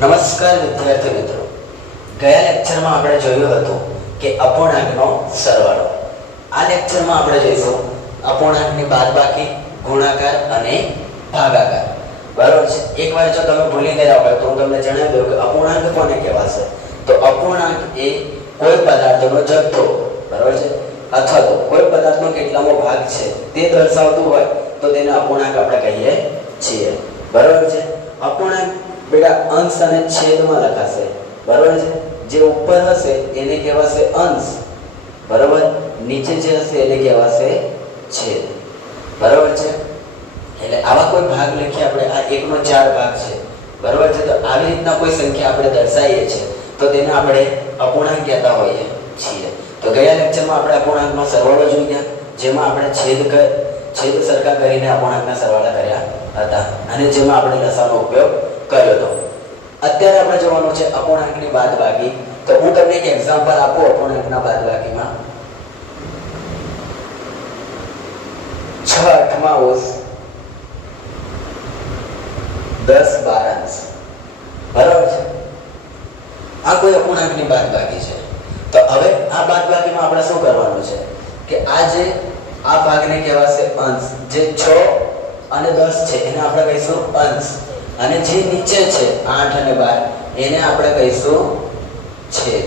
નમસ્કાર વિદ્યાર્થી મિત્રો. ગયા લેક્ચરમાં આપણે જોયું હતું કે અપૂર્ણાંકનો સરવાળો. આ લેક્ચરમાં આપણે જોઈશું અપૂર્ણાંકની બાદબાકી, ગુણાકાર અને ભાગાકાર. બરાબર છે? એકવાર જો તમે ભૂલી ગયા હોય તો હું તમને જણાવી દઉં કે અપૂર્ણાંક કોને કહેવાશે? તો અપૂર્ણાંક એ કોઈ પદાર્થનો જથ્થો. બરાબર છે? અથવા તો કોઈ પદાર્થનો કેટલામો ભાગ છે, તે દર્શાવતું હોય તો તેને અપૂર્ણાંક આપણે કહીએ છીએ. બરાબર છે? અપૂર્ણાંક બેટા, અંશ અને છેદમાં લખાશે. બરાબર છે? જે ઉપર હશે, એને કહેવાશે અંશ. બરાબર? નીચે જે હશે, એને કહેવાશે છેદ. બરાબર છે? એટલે આવા કોઈ ભાગ લખીએ આપણે, આ એકનો ચાર ભાગ છે. બરાબર છે? તો આવી રીતના કોઈ સંખ્યા આપણે દર્શાવીએ છીએ. તો તેને આપણે અપૂર્ણાંક કહેતા હોઈએ છીએ. તો ગયા લેક્ચરમાં આપણે અપૂર્ણાંકનો સરવાળો જોઈ ગયા, જેમાં આપણે છેદ છેદ સરખા કરીને અપૂર્ણાંકના સરવાળા કર્યા હતા. અને જેમાં આપણે લસાનો ઉપયોગ કર્યો હતો અત્યારે આપણે જોવાનું છે અપૂર્ણાંકની બાદબાકી. તો હું તમને એક એક્ઝામ્પલ આપું અપૂર્ણાંકના બાદ બાકીમાં છ અઠમા ઓસ. દસ બાર અંશ બરાબર છે? આ કોઈ અપૂર્ણાંકની બાદબાકી છે. તો હવે આ બાદબાકીમાં આપણે શું કરવાનું છે? કે આ જે આ ભાગને કહેવાશે અંશ. જે છ અને દસ છે, એને આપણે કહીશું અંશ. અને જે નીચે છે, આઠ અને બાર, એને આપણે કહીશું છેદ.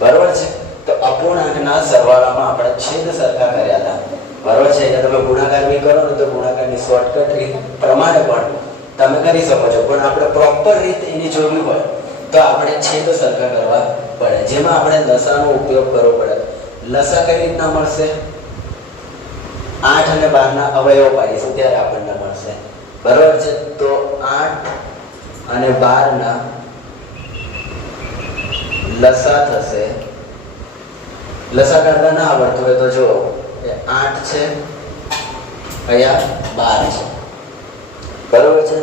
બરાબર છે? તો અપૂર્ણાંકના સરવાળામાં આપણે છેદ સરખા કર્યા હતા. બરાબર છે? એટલે તમે ગુણાકાર બી કરો ને તો ગુણાકારની શોર્ટકટ રીત પ્રમાણે પણ તમે કરી શકો છો. પણ આપણે પ્રોપર રીત એની જોવી હોય તો આપણે છેદ સરખા કરવા પડે. જેમાં આપણે લસાનો ઉપયોગ કરવો પડે. લસા કઈ રીતના મળશે? આઠ અને બારના અવયવો પાડીશું, ત્યારે આપણને મળશે. બરાબર છે? તો આઠ અને બારના લસા થશે. લસા કાઢતા ના આવડતું હોય તો જો આઠ છે, અહીંયા બાર છે. બરોબર છે?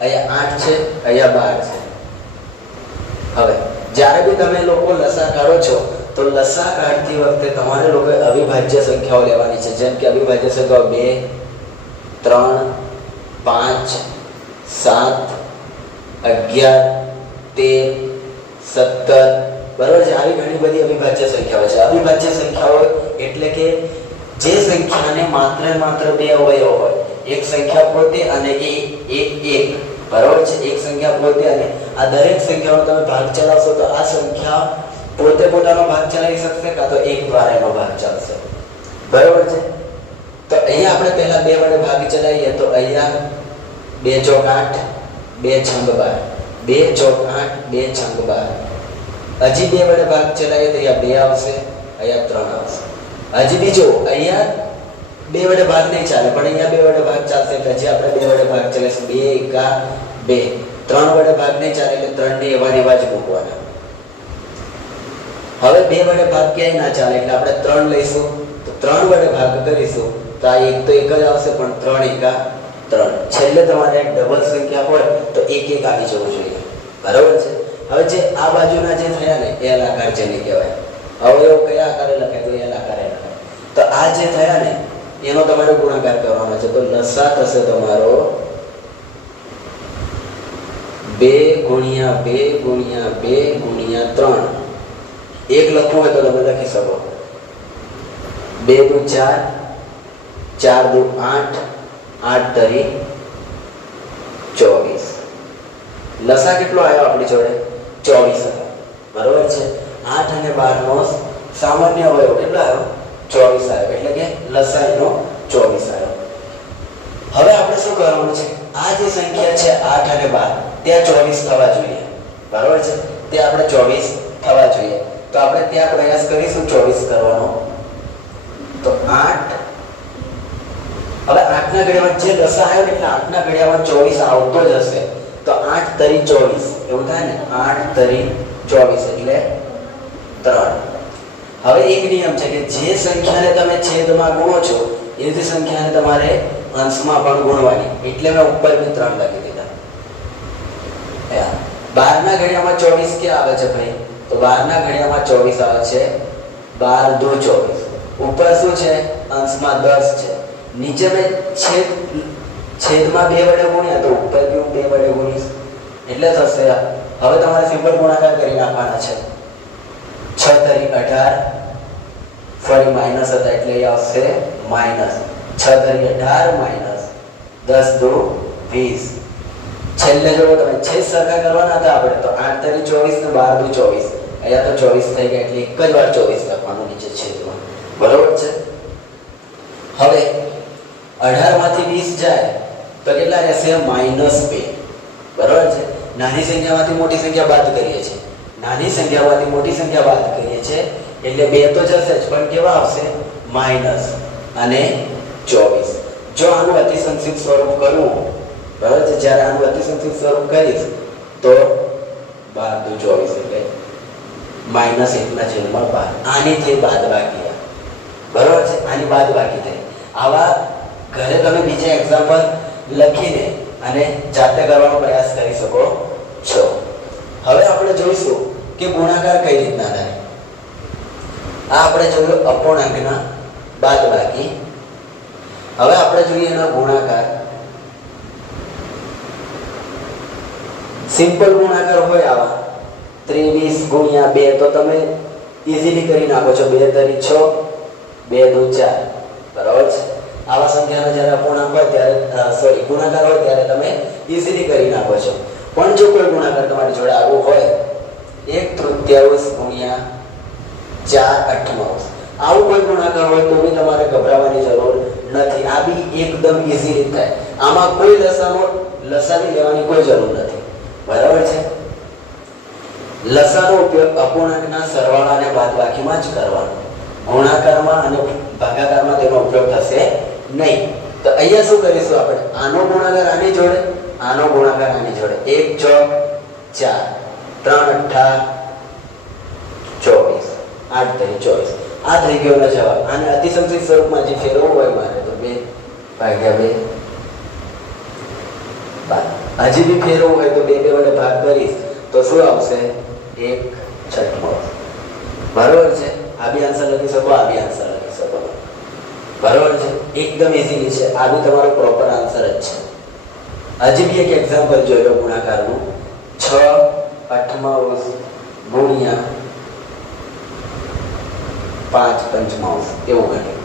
અહીંયા આઠ છે, અહીંયા બાર છે. હવે, જ્યારે બી તમે લોકો લસા કાઢો છો, તો લસા કાઢતી વખતે તમારે લોકોએ અવિભાજ્ય સંખ્યાઓ લેવાની છે. જેમ કે અવિભાજ્ય સંખ્યાઓ બે, ત્રણ પાંચ, સાત, અગિયાર, તેર, સત્તર, બરાબર છે? આવી ઘણી બધી અવિભાજ્ય સંખ્યાઓ છે. અવિભાજ્ય સંખ્યાઓ એટલે કે જે સંખ્યાને માત્ર માત્ર બે અવયવ હોય, એક સંખ્યા પોતે અને એ એક એક, બરાબર છે? એક સંખ્યા પોતે અને આ દરેક સંખ્યાનો તમે ભાગ ચલાવશો તો આ સંખ્યા પોતે પોતાનો ભાગ ચલાવી શકશે કાં તો એક દ્વારા એનો ભાગ ચાલશે? બરાબર છે? તો અહીંયા આપણે પહેલા બે વડે ભાગ ચલાવીએ તો અહીંયા બે ચોક આઠ, બે છંગ બાર. બે ચોક આઠ, બે છંગ બાર. હજી બે વડે ભાગ ચલાવીએ તો અહીંયા બે આવશે, અહીંયા ત્રણ આવશે. હજી બીજો, અહીંયા બે વડે ભાગ નહીં ચાલે, પણ અહીંયા બે વડે ભાગ ચાલશે એટલે હજી આપણે બે વડે ભાગ ચલાવીશું. બે એકા બે. ત્રણ વડે ભાગ નહીં ચાલે એટલે ત્રણ ને એવા એવા જ મૂકવાના. હવે બે વડે ભાગ ક્યાંય ના ચાલે એટલે આપણે ત્રણ લઈશું, તો ત્રણ વડે ભાગ કરીશું. તો આ એક તો એક જ આવશે, પણ ત્રણ એકા ત્રણ. છેલ્લે તમારે ડબલ સંખ્યા હોય, તો એક એક આવી જવું જોઈએ. બરાબર છે? હવે જે આ બાજુના જે થયા ને એલ આકાર જેને કહેવાય. હવે એવો કયા આકારે લખાય? તો એલ આકારે લખાય. તો આ જે થયા ને, એનો તમારે ગુણાકાર કરવાનો છે. તો લસા થશે તમારો બે ગુણ્યા બે ગુણ્યા બે ગુણ્યા ત્રણ. એક લખવું હોય તો તમે લખી શકો. બે દુ ચાર ચાર દુ આઠ આઠ તરી ચોવીસ. લસા કેટલો આવ્યો આપણી જોડે? ચોવીસ આવ્યો બરોબર છે? આઠ અને બાર નો સામાન્ય અવયવ કેટલો આવ્યો? ચોવીસ આવ્યો. એટલે કે લસા એનો ચોવીસ આવ્યો. હવે આપણે શું કરવાનું છે? આ જે સંખ્યા છે આઠ અને બાર, ત્યાં ચોવીસ થવા જોઈએ. બરોબર છે? ત્યાં આપણે ચોવીસ થવા જોઈએ. તો આપણે ત્યાં પ્રયાસ કરીશું ચોવીસ કરવાનો. તો આઠ હવે આઠના ઘડિયામાં જે દશા આવ્યો ને એટલે આઠના ઘડિયામાં ચોવીસ આવતો જ હશે. તો આઠ તરી ચોવીસ, એવું થાય ને? આઠ તરી ચોવીસ એટલે ત્રણ. હવે એક નિયમ છે કે જે સંખ્યાને તમે છેદમાં ગુણો છો, એ જ સંખ્યાને તમારે અંશમાં પણ ગુણવાની. એટલે મેં ઉપર બી ત્રણ લખી દીધા. બારના ઘડિયામાં ચોવીસ ક્યાં આવે છે ભાઈ? તો બારના ઘડિયામાં ચોવીસ આવે છે બાર દો ચોવીસ. ઉપર શું છે? અંશમાં દસ છે. નીચે મેં છેદ, છેદમાં બે વડે ગુણ્યા તો ઉપર બી બે વડે ગુણીશ. એટલે થશે, હવે તમારે સિમ્પલ ગુણાકાર કરી નાખવાના છે. છ તરી અઢાર, ફરી માઇનસ હતા એટલે એ આવશે માઇનસ. છ તરી અઢાર માઇનસ દસ દો વીસ. છેલ્લે જો તમે, છેદ સરખા કરવાના હતા આપણે, તો આઠ તરી ચોવીસ ને બાર દુ ચોવીસ. અહીંયા તો ચોવીસ થઈ ગયા, એટલે એક જ વાર ચોવીસ લખવાનું નીચે છેદમાં. બરોબર છે? હવે અઢારમાંથી વીસ જાય તો કેટલા રહેશે? માઇનસ બે. બરાબર છે? નાની સંખ્યામાંથી મોટી સંખ્યા બાદ કરીએ છીએ. નાની સંખ્યામાંથી મોટી સંખ્યા બાદ કરીએ છીએ, એટલે બે તો જશે જ, પણ કેવા આવશે? માઇનસ અને ચોવીસ. જો આનું અતિસંક્ષિપ્ત સ્વરૂપ કરવું બરાબર છે? જ્યારે આનું અતિસંક્ષિપ્ત સ્વરૂપ કરીશ, તો બાર દુ ચોવીસ એટલે માઇનસ એકના છેદમાં બાર. આની જે બાદ બાકી બરાબર છે? આની બાદ બાકી થઈ. આવા ઘરે તમે બીજા એક્ઝામ્પલ લખીને અને જાતે કરવાનો પ્રયાસ કરી શકો છો. હવે આપણે જોઈશું કે ગુણાકાર કઈ રીતના થાય. આ આપણે જોયું અપૂર્ણાંકના બાદ બાકી. હવે આપણે જોઈએ એનો ગુણાકાર. સિમ્પલ ગુણાકાર હોય આવા. ત્રેવીસ ગુણ્યા બે, તો તમે ઇઝીલી કરી નાખો છો. બે તરી છ, બે દુ ચાર. બરાબર છે? આવા સંખ્યાનો જ્યારે અપૂર્ણાંક હોય ત્યારે સોરી ગુણાકાર હોય ત્યારે તમે ઇઝીલી કરી નાખો છો. પણ જો કોઈ ગુણાકાર તમારી જોડે આવું હોય, એક તૃતીયાંશ ગુણ્યા ચાર અઠમાંશ આવું કોઈ ગુણાકાર હોય તો બી તમારે ગભરાવાની જરૂર નથી. આ બી એકદમ ઇઝીલી થાય. આમાં કોઈ લસાનો, લસાની લેવાની કોઈ જરૂર નથી. બરાબર છે? લસાનો ઉપયોગ અપૂર્ણાંકના સરવાળા અને બાદબાકીમાં જ કરવાનો. ગુણાકારમાં અને ભાગાકારમાં તેનો ઉપયોગ થશે નહીં. તો અહીંયા શું કરીશું આપણે? આનો ગુણાકાર આની જોડે, આનો ગુણાકાર આની જોડે. એક, છ, ચાર. ત્રણ અઠ્ઠા ચોવીસ. આઠ તરી ચોવીસ. આ થઈ ગયો જવાબ. આને અતિસંક્ષિત સ્વરૂપમાં જે ફેરવવું હોય મારે, તો બે ભાગ્યા બે. હજી બી ફેરવવું હોય તો બે બે વડે ભાગ કરીશ, તો શું આવશે? એક છઠ્ઠો. બરોબર છે? આ આન્સર લખી શકો આ આન્સર લખી શકો બરોબર છે. એકદમ ઇઝીલી છે. આ તમારો પ્રોપર આન્સર જ છે. હજી બી એક એક્ઝામ્પલ જોઈ લો ગુણાકારનું. છ અઠમાઉસ ગુણ્યા પાંચ પંચમાઉસ એવું ઘટ્યું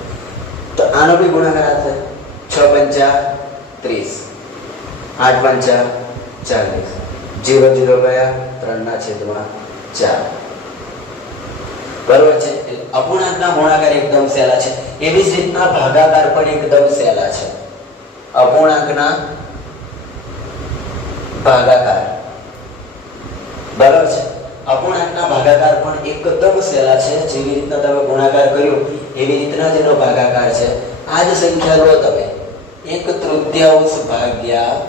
તો આનો બી ગુણાકાર થાય છ પંચા ત્રીસ. આઠ પંચા ચાલીસ. જીરો જીરો ગયા, ત્રણના છેદમાં ચાર. બરોબર છે? અપૂર્ણાંકના ગુણાકાર એકદમ સહેલા છે. એવી જ રીતના ભાગાકાર પણ એકદમ સહેલા છે. અપૂર્ણાંકના ભાગાકાર. બરાબર છે? અપૂર્ણાંકના ભાગાકાર પણ એકદમ સહેલા છે. જેવી રીતના તમે ગુણાકાર કર્યો, એવી રીતના જ એનો ભાગાકાર છે. આ જ સંખ્યા લો તમે. એક તૃતીયાંશ ભાગ્યા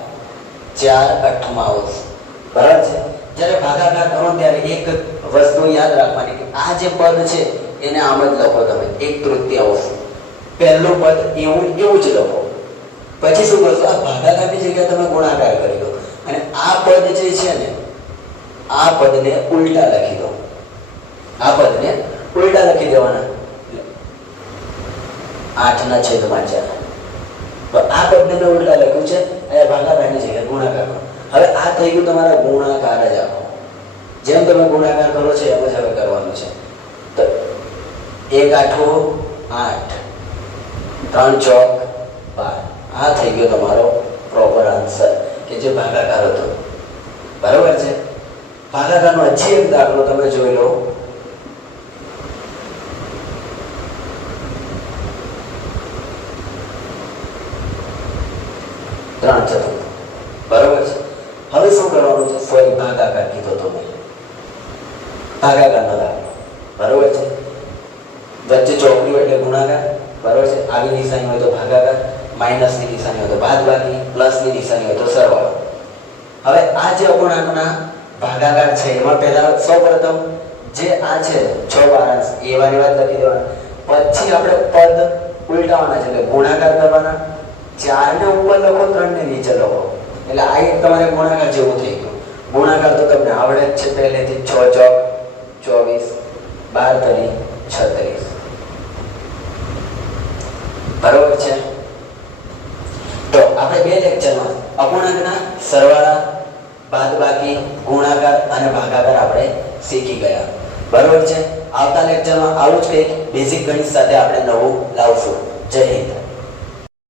ચાર અઠમાંશ બરાબર છે? જ્યારે ભાગાકાર કરો ત્યારે એક વસ્તુ યાદ રાખવાની આ જે પદ છે, એને આમ જ લખો તમે. એક તૃતીયાંશ પહેલું પદ એવું એવું જ લખો. પછી શું કરશો? આ ભાગાકારની જગ્યાએ તમે ગુણાકાર કરી દો. અને આ પદ જે છે ને, આ પદને ઉલટા લખી દો. આ પદને ઉલટા લખી દેવાના. આઠના છેદમાં ચાર આ પદને મેં ઉલટા લખ્યું છે, અહીંયા ભાગાકારની જગ્યાએ ગુણાકાર કરો. હવે આ થઈ ગયું તમારા ગુણાકાર જ આખો જેમ તમે ગુણાકાર કરો છો એમ જ હવે કરવાનું છે. તો એક, આઠો, આઠ, ત્રણ, ચોક, બાર. આ થઈ ગયો તમારો પ્રોપર આન્સર કે જે ભાગાકાર હતો. બરાબર છે? ભાગાકારનો હજી એક દાખલો તમે જોઈ લો. ત્રણ ચતુર્થ બરાબર છે? હવે શું કરવાનું છે? ફરી ભાગાકાર કીધો તો મેં ભાગાકારનો દાખલો બરાબર છે? વચ્ચે ચોકડીઓ એટલે ગુણાકાર. બરાબર છે? આવી નિશાની હોય તો ભાગાકાર, માઇનસની નિશાની હોય તો બાદબાકી, પ્લસની નિશાની હોય તો સરવાળો. હવે આ જે અપૂર્ણાંકના ભાગાકાર છે, એમાં પહેલા સૌપ્રથમ જે આ છે, છ બારાંશ એવાની વાત લખી દેવાના. પછી આપણે પદ ઉલટાવાના છે, એટલે ગુણાકાર કરવાના. ચાર ને ઉપર લખો ત્રણ ને નીચે લખો. એટલે આ એક તમારે ગુણાકાર જેવું થઈ ગયું. ગુણાકાર તો તમને આવડે જ છે પહેલેથી છ ચોક ચોવીસ બાર તરી છત્રીસ. બરોબર છે? તો આપણે બે લેક્ચરમાં અપૂર્ણાંકના સરવાળા, બાદબાકી, ગુણાકાર અને ભાગાકાર આપણે શીખી ગયા. બરોબર છે? આવતા લેક્ચરમાં આવું જ કંઈક બેઝિક ગણિત સાથે આપણે નવું લાવશું. જય હિન્દ.